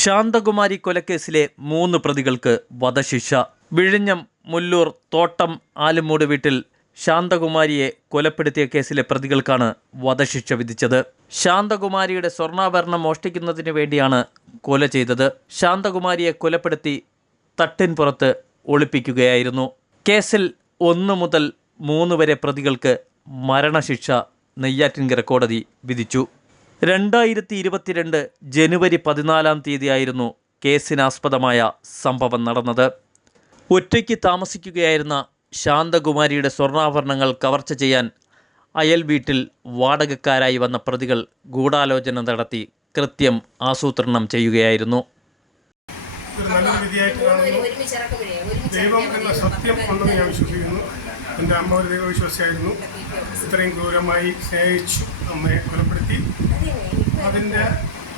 ശാന്തകുമാരി കൊലക്കേസിലെ മൂന്ന് പ്രതികൾക്ക് വധശിക്ഷ. വിഴിഞ്ഞം മുല്ലൂർ തോട്ടം ആലുമൂട് വീട്ടിൽ ശാന്തകുമാരിയെ കൊലപ്പെടുത്തിയ കേസിലെ പ്രതികൾക്കാണ് വധശിക്ഷ വിധിച്ചത്. ശാന്തകുമാരിയുടെ സ്വർണാഭരണം മോഷ്ടിക്കുന്നതിന് വേണ്ടിയാണ് കൊല ചെയ്തത്. ശാന്തകുമാരിയെ കൊലപ്പെടുത്തി തട്ടിൻപുറത്ത് ഒളിപ്പിക്കുകയായിരുന്നു. കേസിൽ ഒന്ന് മുതൽ മൂന്ന് വരെ പ്രതികൾക്ക് മരണശിക്ഷ നെയ്യാറ്റിൻകര കോടതി വിധിച്ചു. രണ്ടായിരത്തി ഇരുപത്തിരണ്ട് ജനുവരി പതിനാലാം തീയതിയായിരുന്നു കേസിനാസ്പദമായ സംഭവം നടന്നത്. ഒറ്റയ്ക്ക് താമസിക്കുകയായിരുന്ന ശാന്തകുമാരിയുടെ സ്വർണാഭരണങ്ങൾ കവർച്ച ചെയ്യാൻ അയൽ വീട്ടിൽ വാടകക്കാരായി വന്ന പ്രതികൾ ഗൂഢാലോചന നടത്തി കൃത്യം ആസൂത്രണം ചെയ്യുകയായിരുന്നു. ദൈവം എന്ന സത്യം ഉണ്ടെന്ന് ഞാൻ വിശ്വസിക്കുന്നു. എന്റെ അമ്മ ഒരു ദൈവവിശ്വാസിയായിരുന്നു. ഇത്രയും ക്രൂരമായി സ്നേഹിച്ചു അമ്മയെ കൊലപ്പെടുത്തി. അതിന്റെ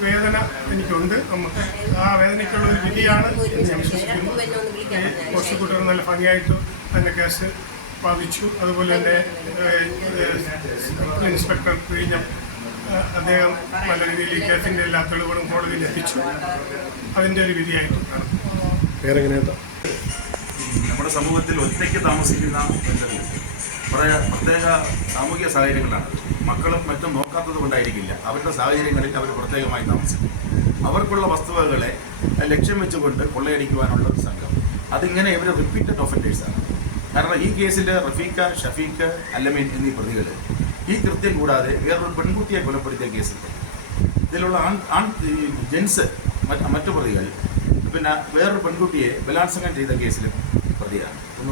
വേദന എനിക്കുണ്ട്. നമുക്ക് ആ വേദനയ്ക്കുള്ള ഒരു വിധിയാണ് ഞാൻ വിശ്വസിക്കുന്നു. പ്രോസിക്യൂട്ടർ നല്ല ഭംഗിയായിട്ട് തന്നെ കേസ് ബാധിച്ചു അതുപോലെ തന്നെ ഇൻസ്പെക്ടർ കഴിഞ്ഞ അദ്ദേഹം നല്ല രീതിയിൽ ഈ കേസിന്റെ എല്ലാ തെളിവുകളും കോടതിയിൽ എത്തിച്ചു. അതിന്റെ ഒരു വിധിയായിട്ട് പേരെങ്ങനെയാ നമ്മുടെ സമൂഹത്തിൽ ഒറ്റയ്ക്ക് താമസിക്കുന്ന ബന്ധങ്ങൾ ഇവിടെ പ്രത്യേക സാമൂഹിക സാഹചര്യങ്ങളാണ്. മക്കളും മറ്റും നോക്കാത്തത് കൊണ്ടായിരിക്കില്ല. അവരുടെ സാഹചര്യങ്ങളിൽ അവർ പ്രത്യേകമായി താമസിക്കും. അവർക്കുള്ള വസ്തുവകളെ ലക്ഷ്യം വെച്ചുകൊണ്ട് കൊള്ളയടിക്കുവാനുള്ള ഒരു സംഘം. അതിങ്ങനെ ഇവർ റിപ്പീറ്റഡ് ഒഫൻഡേഴ്സാണ് കാരണം ഈ കേസിൽ റഫീഖ ഷഫീഖ് അല്ലമീൻ എന്നീ പ്രതികൾ ഈ കൃത്യം കൂടാതെ വേറൊരു പെൺകുട്ടിയെ കൊലപ്പെടുത്തിയ കേസുണ്ട്. ഇതിലുള്ള ആൺ ആൺ ജെൻസ് മറ്റു പ്രതികൾ പിന്നെ വേറൊരു പെൺകുട്ടിയെ ബലാത്സംഗം ചെയ്ത കേസിലും দেওয়া কোনো